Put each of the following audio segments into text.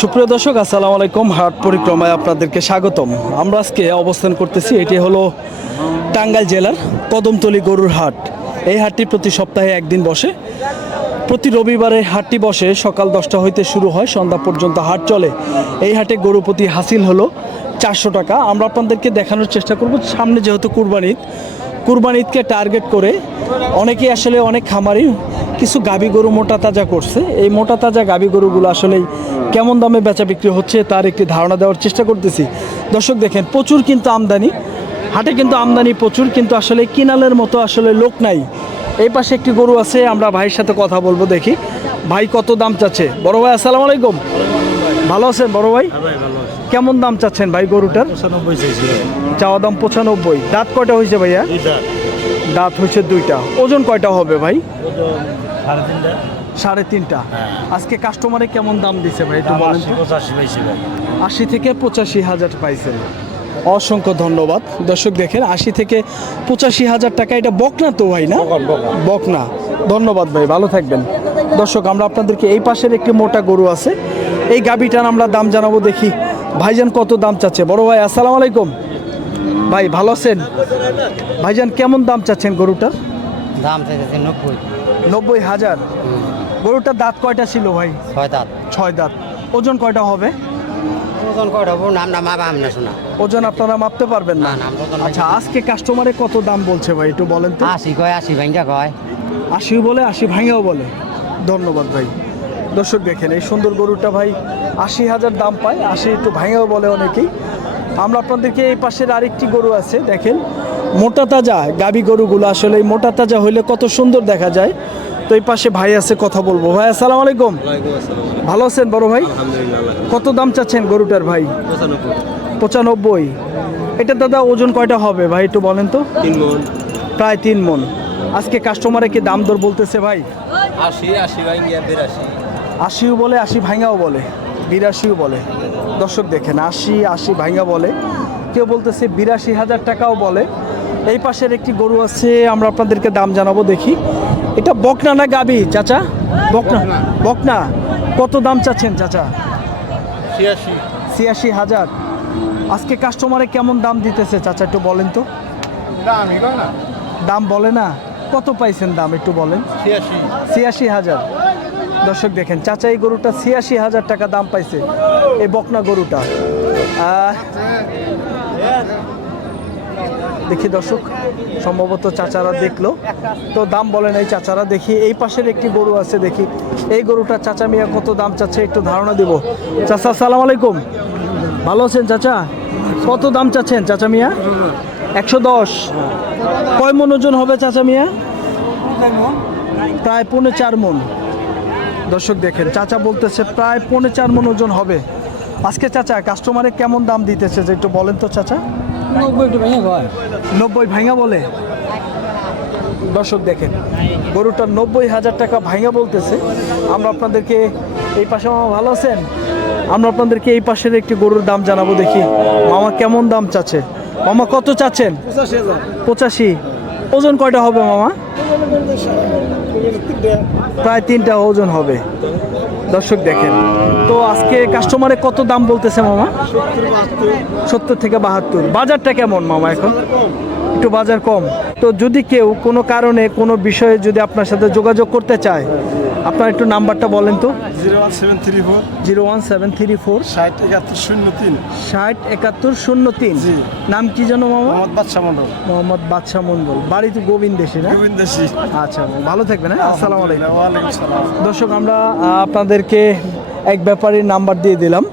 সুপ্রিয় দর্শক, আসসালামু আলাইকুম। হাট পরিক্রমায় আপনাদেরকে স্বাগতম। আমরা আজকে অবস্থান করতেছি, এটি হলো টাঙ্গাইল জেলার কদমতলি গরুর হাট। এই হাটটি প্রতি সপ্তাহে একদিন বসে। প্রতি রবিবারে হাটটি বসে, সকাল দশটা হইতে শুরু হয়, সন্ধ্যা পর্যন্ত হাট চলে। এই হাটে গরু প্রতি হাসিল হলো চারশো টাকা। আমরা আপনাদেরকে দেখানোর চেষ্টা করব, সামনে যেহেতু কুরবানি ঈদ কুরবানি ঈদকে টার্গেট করে অনেকেই আসলে অনেক খামারি কিছু গাবি গরু মোটা তাজা করছে। এই মোটা তাজা গাবি গরুগুলো আসলে কেমন দামে বেচা বিক্রি হচ্ছে তার একটি ধারণা দেওয়ার চেষ্টা করতেছি। দর্শক দেখেন প্রচুর কিন্তু আমদানি। হাটে কিন্তু আমদানি প্রচুর কিন্তু আসলে কিনালের মতো আসলে লোক নাই। এই পাশে একটি গরু আছে আমরা ভাইয়ের সাথে কথা বলব দেখি। ভাই কত দাম চাচ্ছে? বড় ভাই আসসালামু আলাইকুম। ভালো আছেন বড় ভাই? কেমন দাম চাচ্ছেন ভাই গরুটার? চাওয়া দাম পঁচানব্বই। দাঁত কয়টা হয়েছে ভাইয়া? দাঁত। হয়েছে দুইটা। ওজন কয়টা হবে ভাই? সাড়ে তিনটা? আজকে কাস্টমারে কেমন দাম দিছে ভাই? একটু বলেন আশি পঁচাশি পাইছে ভাই। আশি থেকে পঁচাশি হাজার পাইছেন অসংখ্য ধন্যবাদ। দর্শক দেখেন আশি থেকে পঁচাশি হাজার টাকা এটা বকনা তো ভাই না? বকনা ধন্যবাদ ভাই ভালো থাকবেন। দর্শক আমরা আপনাদেরকে এই পাশের একটি মোটা গরু আছে। এই গাবিটার আমরা দাম জানাব দেখি। ভাইজান কত দাম চাচ্ছে? বড় ভাই আসসালামু আলাইকুম। ভাই ভালো আছেন? ভাইজান কেমন দাম চাচ্ছেন গরুটার দাম চাইতেছে নব্বই। নব্বই হাজার। গরুটার দাঁত কয়টা ছিল ভাই? ছয় দাঁত। ছয় দাঁত। ওজন কয়টা হবে? ওজন কয়টা হব? নাম না মাবা আমনে শোনা ওজন আপনারা মাপতে পারবেন না? না, আচ্ছা আজকে কাস্টমারে কত দাম বলছে ভাই? একটু বলেন তো। আশি কয় আশি ভাঙ্গা কয়। আশি বলে আশি ভাঙেও বলে। ধন্যবাদ ভাই। দর্শক দেখেন এই সুন্দর গরুটা ভাই আশি হাজার দাম পায় আশি একটু ভাঙেও বলে অনেকেই। আমরা আপনাদেরকে এই পাশের আরেকটি গরু আছে দেখেন। মোটা তাজা গাবি গরুগুলো আসলে এই মোটা তাজা হইলে কত সুন্দর দেখা যায়। তো এই পাশে ভাই আছে কথা বলব। ভাই আসসালামু আলাইকুম। ভালো আছেন বড় ভাই? কত দাম চাচ্ছেন গরুটার ভাই? পঁচানব্বই। এটা দাদা ওজন কয়টা হবে? ভাই একটু বলেন তো। প্রায় তিন মন। আজকে কাস্টমারে কি দাম দর বলতেছে ভাই? আশি আশি ভাই আশিও বলে আশি ভাঙাও বলে। বিরাশিও বলে। দর্শক দেখেন আশি আশি ভাঙা বলে। কেউ বলতেছে বিরাশি হাজার টাকাও বলে। এই পাশের একটি গরু আছে আমরা আপনাদেরকে দাম জানাব দেখি। এটা বকনা না গাবি চাচা? বকনা। বকনা। কত দাম চাচ্ছেন চাচা? ছিয়াশি। ছিয়াশি হাজার। আজকে কাস্টমারে কেমন দাম দিতেছে চাচা একটু বলেন তো? দাম বলে না? কত পাইছেন দাম একটু বলেন? ছিয়াশি। হাজার। দর্শক দেখেন চাচা এই গরুটা ছিয়াশি হাজার টাকা দাম পাইছে এই বকনা গরুটা। দেখি দর্শক, সম্ভবত চাচারা দেখল। তো দাম বলেন এই চাচারা, দেখি এই পাশের একটি গরু আছে, দেখি। এই গরুটা চাচা মিয়া কত দাম চাচ্ছে, একটু ধারণা দিব। চাচা সালাম আলাইকুম। ভালো আছেন চাচা? কত দাম চাচ্ছেন চাচা মিয়া? একশো দশ। কয় মন ওজন হবে চাচা মিয়া? প্রায় পৌনে চার মন। দর্শক দেখেন, চাচা বলতেছে প্রায় পৌনে চার মন ওজন হবে। আজকে চাচা কাস্টমারে কেমন দাম দিতেছে, যে একটু বলেন তো চাচা। নব্বই একটু ভেঙে কয় নব্বই ভাঙা বলে? দর্শক দেখেন গরুটা নব্বই হাজার টাকা ভাঙা বলতেছে। আমরা আপনাদেরকে এই পাশে মামা ভালো আছেন? আমরা আপনাদেরকে এই পাশের একটি গরুর দাম জানাব দেখি। মামা কেমন দাম চাচ্ছে? মামা কত চাচ্ছেন? পঁচাশি ওজন কয়টা হবে মামা? প্রায় তিনটা ওজন হবে। দর্শক দেখেন। তো আজকে কাস্টমারে কত দাম বলতেছে মামা? সত্তর থেকে বাহাত্তর। বাজারটা কেমন মামা এখন? একটু বাজার কম। তো যদি কেউ কোনো কারণে, কোনো বিষয়ে যদি আপনার সাথে যোগাযোগ করতে চায় আপনার একটু নাম্বারটা বলেন তো। Zero one seven three four. Zero one seven three four. ষাট একাত্তর শূন্য তিন। ষাট একাত্তর শূন্য তিন। জি। নাম কি যেন মামা? মোহাম্মদ বাদশা মন্ডল মোহাম্মদ বাদশাহ মন্ডল বাড়ি তো গোবিন্দেশী না? গোবিন্দ আচ্ছা ভালো থাকবেন হ্যাঁ? আসসালামু আলাইকুম। দর্শক আমরা আপনাদেরকে এক ব্যাপারীর নাম্বার দিয়ে দিলাম।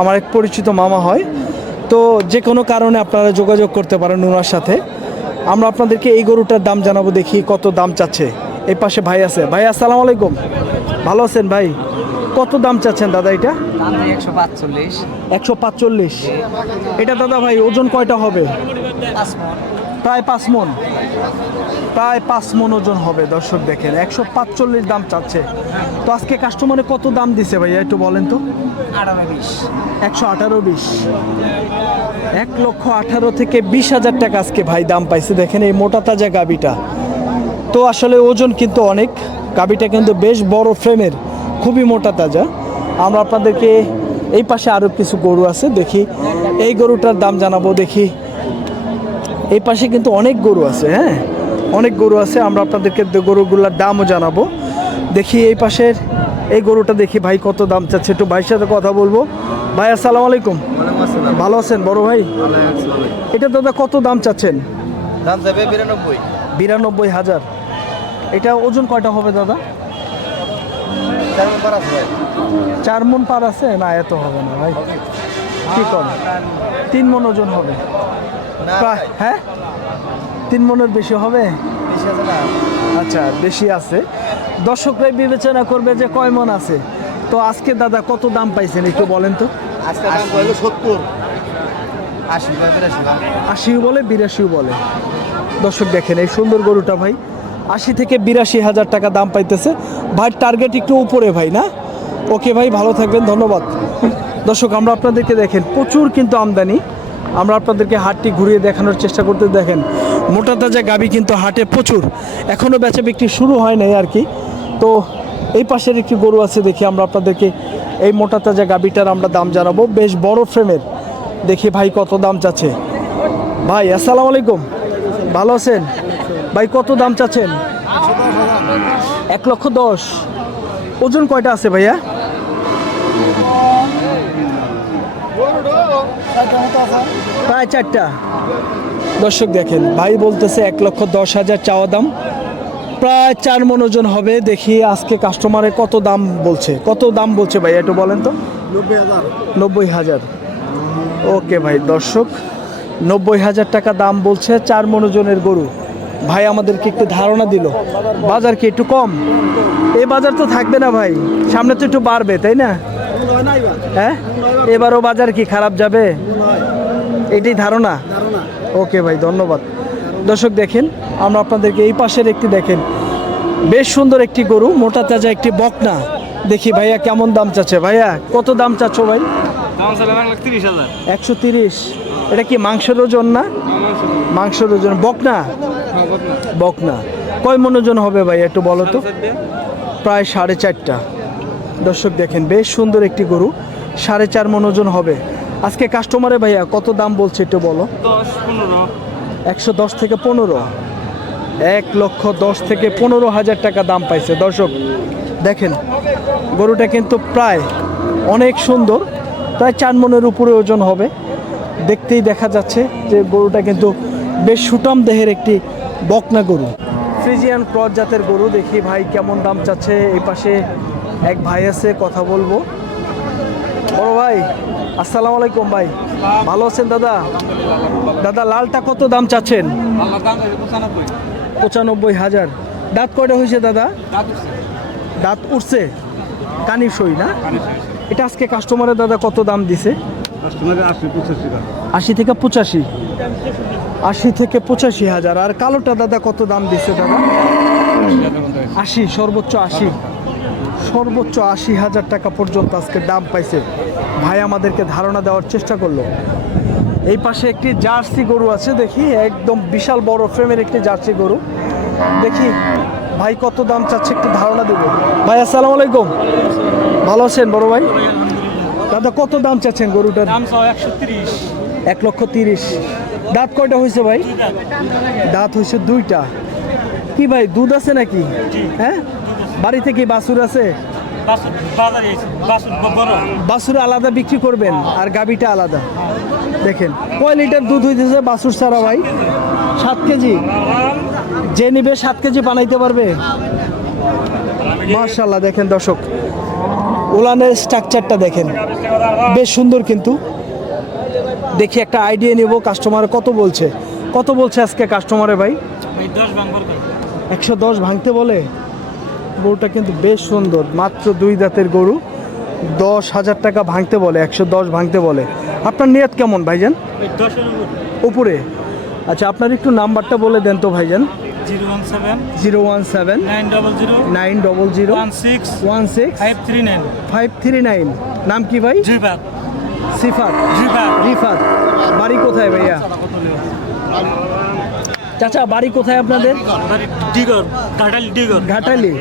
আমার এক পরিচিত মামা হয়। তো যে কোনো কারণে আপনারা যোগাযোগ করতে পারেন ওনার সাথে। আমরা আপনাদেরকে এই গরুটার দাম জানাব দেখি কত দাম চাচ্ছে। এই পাশে ভাই আছে। ভাই আসসালামু আলাইকুম। ভালো আছেন ভাই? কত দাম চাচ্ছেন দাদা এটা? একশো পাঁচচল্লিশ। এটা দাদা ভাই ওজন কয়টা হবে? প্রায় পাঁচ মন। প্রায় পাঁচ মন ওজন হবে দর্শক দেখেন। একশো পাঁচচল্লিশ দাম চাচ্ছে। তো আজকে কাস্টমারে কত দাম দিছে ভাইয়া একটু বলেন তো? একশো আঠারো বিশ। এক লক্ষ আঠারো থেকে বিশ হাজার টাকা আজকে ভাই দাম পাইছে। দেখেন এই মোটা তাজা গাবিটা। তো আসলে ওজন কিন্তু অনেক। গাবিটা কিন্তু বেশ বড় ফ্রেমের খুবই মোটা তাজা। আমরা আপনাদেরকে এই পাশে আরও কিছু গরু আছে দেখি। এই গরুটার দাম জানাব দেখি। এই পাশে কিন্তু অনেক গরু আছে হ্যাঁ? অনেক গরু আছে আমরা আপনাদেরকে গরুগুলোর দামও জানাব। দেখি এই পাশের এই গরুটা দেখি ভাই কত দাম চাচ্ছে একটু ভাইয়ের সাথে কথা বলব। ভাই আসসালামু আলাইকুম। ভালো আছেন বড় ভাই? এটা দাদা কত দাম চাচ্ছেন? দাম যাবে বিরানব্বই। বিরানব্বই হাজার। এটা ওজন কয়টা হবে দাদা? চার মন পার আছে? না এত হবে না ভাই। কি কম? তিন মন ওজন হবে। হ্যাঁ? তিন মনের বেশি হবে? আচ্ছা বেশি আছে। দর্শকরাই বিবেচনা করবে যে কয় মন আছে। তো আজকে দাদা কত দাম পাইছেন একটু বলেন তো? আজকে দাম হলো সত্তর। আশি বিরাশি বলে বিরাশিও বলে। দর্শক দেখেন এই সুন্দর গরুটা ভাই আশি থেকে বিরাশি হাজার টাকা দাম পাইতেছে। ভাই টার্গেট একটু উপরে ভাই, না? ওকে ভাই, ভালো থাকবেন, ধন্যবাদ। দর্শক, আমরা আপনাদেরকে দেখেন, প্রচুর কিন্তু আমদানি। আমরা আপনাদেরকে হাটটি ঘুরিয়ে দেখানোর চেষ্টা করতে দেখেন। মোটা তাজা গাবি কিন্তু হাটে প্রচুর। এখনও বেচা বিক্রি শুরু হয় নাই আর কি। তো এই পাশের একটি গরু আছে দেখি, আমরা আপনাদেরকে এই মোটা তাজা গাবিটার আমরা দাম জানাব। বেশ বড় ফ্রেমের দেখি ভাই কত দাম চাচ্ছে। ভাই, আসসালামু আলাইকুম। ভালো আছেন? ভাই, কত দাম চাচ্ছেন? এক লক্ষ দশ। ওজন কয়টা আছে ভাইয়া? প্রায় চারটা। দর্শক দেখেন, ভাই বলতেছে এক লক্ষ দশ হাজার চাওয়া দাম। প্রায় চার মন ওজন হবে। দেখি আজকে কাস্টমারে কত দাম বলছে। কত দাম বলছে ভাই একটু বলেন তো? নব্বই হাজার। ওকে ভাই, দর্শক, নব্বই হাজার টাকা দাম বলছে চার মনোজনের গরু। ভাই আমাদেরকে একটু ধারণা দিল। বাজার কি একটু কম? এই বাজার তো থাকবে না ভাই সামনে তো একটু বাড়বে তাই না? হ্যাঁ? এবারও বাজার কি খারাপ যাবে? এটাই ধারণা? ওকে ভাই ধন্যবাদ। দর্শক দেখেন আমরা আপনাদেরকে এই পাশের একটি দেখেন। বেশ সুন্দর একটি গরু মোটা তাজা একটি বকনা। দেখি ভাইয়া কেমন দাম চাচ্ছে? ভাইয়া কত দাম চাচ্ছ ভাই? একশো তিরিশ। এটা কি মাংসের ওজন না? মাংসের ওজন। বকনা? বকনা? কয় মনোজন হবে ভাই একটু বলো তো? প্রায় সাড়ে চারটা। দর্শক দেখেন বেশ সুন্দর একটি গরু। সাড়ে চার মনোজন হবে। আজকে কাস্টমারে ভাইয়া কত দাম বলছে একটু বলো? একশো দশ থেকে পনেরো? এক লক্ষ দশ থেকে পনেরো হাজার টাকা দাম পাইছে। দর্শক দেখেন গরুটা কিন্তু প্রায় অনেক সুন্দর। প্রায় চার মনের উপরে ওজন হবে। দেখতেই দেখা যাচ্ছে যে গরুটা কিন্তু বেশ সুটাম দেহের একটি বকনা গরু। ফ্রিজিয়ান ক্রস জাতের গরু দেখি ভাই কেমন দাম চাচ্ছে। এই পাশে এক ভাই আছে কথা বলব। বড় ভাই আসসালামু আলাইকুম ভাই। ভালো আছেন দাদা? দাদা লালটা কত দাম চাচ্ছেন? পঁচানব্বই হাজার। দাঁত কয়টা হয়েছে দাদা? দাঁত উঠছে। কানি সই না? এটা আজকে কাস্টমারের দাদা কত দাম দিছে? কাস্টমারের আশি পঁচাশি টাকা আশি থেকে পঁচাশি। আশি থেকে পঁচাশি হাজার। আর কালোটা দাদা কত দাম দিচ্ছে দাদা? আশি, সর্বোচ্চ আশি। সর্বোচ্চ আশি হাজার টাকা পর্যন্ত আজকে দাম পাইছে। ভাই আমাদেরকে ধারণা দেওয়ার চেষ্টা করল। এই পাশে একটি জার্সি গরু আছে, দেখি। একদম বিশাল বড় ফ্রেমের একটি জার্সি গরু। দেখি, ভাই কত দাম চাচ্ছে একটু ধারণা দেবো। ভাই, আসসালামু আলাইকুম। ভালো আছেন বড় ভাই? দাদা, কত দাম চাচ্ছেন গরুটার? দাম একশো তিরিশ। এক লক্ষ তিরিশ। দাঁত কয়টা হয়েছে ভাই? দাঁত হয়েছে দুইটা। কি ভাই দুধ আছে নাকি? হ্যাঁ? বাড়িতে কি বাছুর আছে? বাসুর আলাদা বিক্রি করবেন আর গাবিটা আলাদা। দেখেন কয় লিটার দুধ হইতেছে বাছুর ছাড়া ভাই? সাত কেজি। যে নিবে সাত কেজি বানাইতে পারবে? মার্শাল্লাহ দেখেন দর্শক। উলানের স্ট্রাকচারটা দেখেন। বেশ সুন্দর কিন্তু। দেখি একটা আইডিয়া নেব কাস্টমার কত বলছে। কত বলছে আজকে কাস্টমারে ভাই? একশো দশ ভাঙতে বলে? গরুটা কিন্তু বেশ সুন্দর মাত্র দুই দাঁতের গরু। দশ হাজার টাকা ভাঙতে বলে একশো দশ ভাঙতে বলে। আপনার নিয়ত কেমন ভাইজান? উপর। আচ্ছা আপনার একটু নাম্বারটা বলে দেন তো ভাইজান। Zero one seven. Zero one seven. Nine double zero. Nine double zero. One six. One six. Five three nine. Five three nine. নাম কি ভাই? জিবাত সিফাত। রিফাত। বাড়ি কোথায় ভাইয়া? চাচা বাড়ি কোথায় আপনাদের? ডিগর কাটাল ডিগর। ঘাটালি।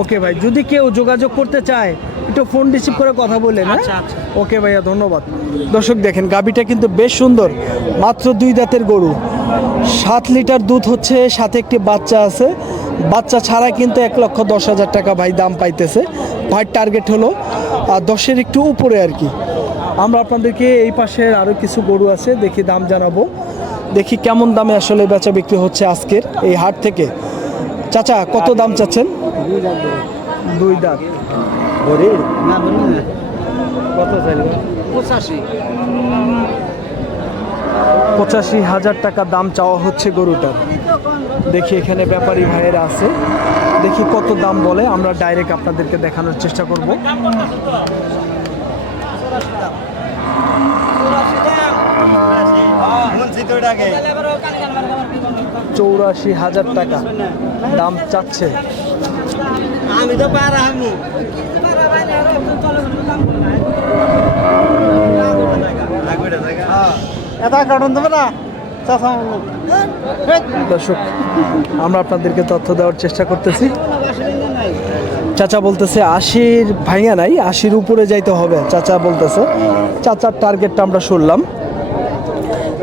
ওকে ভাই যদি কেউ যোগাযোগ করতে চায় একটু ফোন রিসিভ করে কথা বললেন হ্যাঁ? আচ্ছা, আচ্ছা। ওকে ভাইয়া ধন্যবাদ। দর্শক দেখেন গাবিটা কিন্তু বেশ সুন্দর। মাত্র দুই দাঁতের গরু। সাত লিটার দুধ হচ্ছে সাথে একটি বাচ্চা আছে। বাচ্চা ছাড়া কিন্তু এক লক্ষ দশ হাজার টাকা ভাই দাম পাইতেছে। ভাইয়ের টার্গেট হলো আর দশের একটু উপরে আর কি। আমরা আপনাদেরকে এই পাশে আরও কিছু গরু আছে দেখি দাম জানাব। দেখি কেমন দামে আসলে বেচা বিক্রি হচ্ছে আজকের এই হাট থেকে। চাচা কত দাম চাচ্ছেন? দুই দাঁত। কত পঁচাশি। পঁচাশি হাজার টাকা দাম চাওয়া হচ্ছে গরুটার। দেখি এখানে ব্যাপারী ভাইয়েরা আছে। দেখি কত দাম বলে আমরা ডাইরেক্ট আপনাদেরকে দেখানোর চেষ্টা করব। চৌরাশি হাজার টাকা। দাম চাচ্ছে। আমি তো পারা চাষা দর্শক আমরা আপনাদেরকে তথ্য দেওয়ার চেষ্টা করতেছি। চাচা বলতেছে আশির ভাইয়া নাই আশির উপরে যাইতে হবে। চাচা বলতেছে চাচার টার্গেটটা আমরা শুনলাম।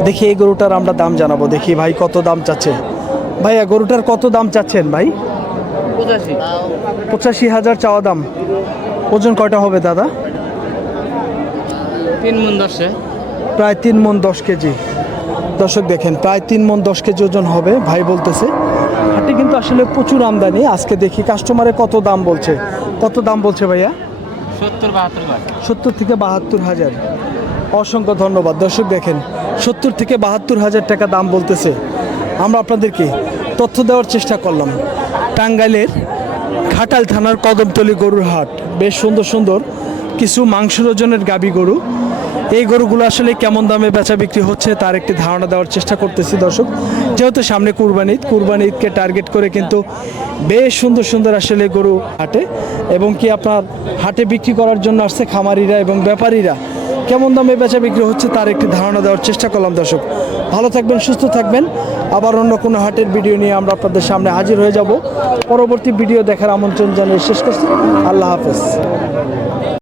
দেখি এই গরুটার আমরা দাম জানাব দেখি ভাই কত দাম চাচ্ছে। ভাইয়া গরুটার কত দাম চাচ্ছেন ভাই? পঁচাশি। পঁচাশি হাজার চাওয়া দাম। ওজন কয়টা হবে দাদা? তিন মন দশে। প্রায় তিন মন দশ কেজি। দর্শক দেখেন প্রায় তিন মন দশ কেজি ওজন হবে ভাই বলতেছে। হাটে কিন্তু আসলে প্রচুর আমদানি আজকে দেখি কাস্টমারে কত দাম বলছে। কত দাম বলছে ভাইয়া? সত্তর বাহাত্তর সত্তর থেকে বাহাত্তর হাজার। অসংখ্য ধন্যবাদ। দর্শক দেখেন সত্তর থেকে বাহাত্তর হাজার টাকা দাম বলতেছে। আমরা আপনাদেরকে তথ্য দেওয়ার চেষ্টা করলাম। টাঙ্গাইলের ঘাটাল থানার কদমতলি গরুর হাট। বেশ সুন্দর সুন্দর কিছু মাংসের ওজনের গাবি গরু। এই গরুগুলো আসলে কেমন দামে বেচা বিক্রি হচ্ছে তার একটি ধারণা দেওয়ার চেষ্টা করতেছি দর্শক। যেহেতু সামনে কুরবানি ঈদ, কুরবানি ঈদকে টার্গেট করে কিন্তু বেশ সুন্দর সুন্দর আসলে গরু হাটে। এবং কি আপনার হাটে বিক্রি করার জন্য আসছে খামারিরা এবং ব্যাপারীরা। কেমন দামে বেচা বিক্রি হচ্ছে তার একটি ধারণা দেওয়ার চেষ্টা করলাম, দর্শক। ভালো থাকবেন, সুস্থ থাকবেন। আবার অন্য কোনো হাটের ভিডিও নিয়ে আমরা আপনাদের সামনে হাজির হয়ে যাব। পরবর্তী ভিডিও দেখার আমন্ত্রণ জানিয়ে শেষ করছি। আল্লাহ হাফেজ।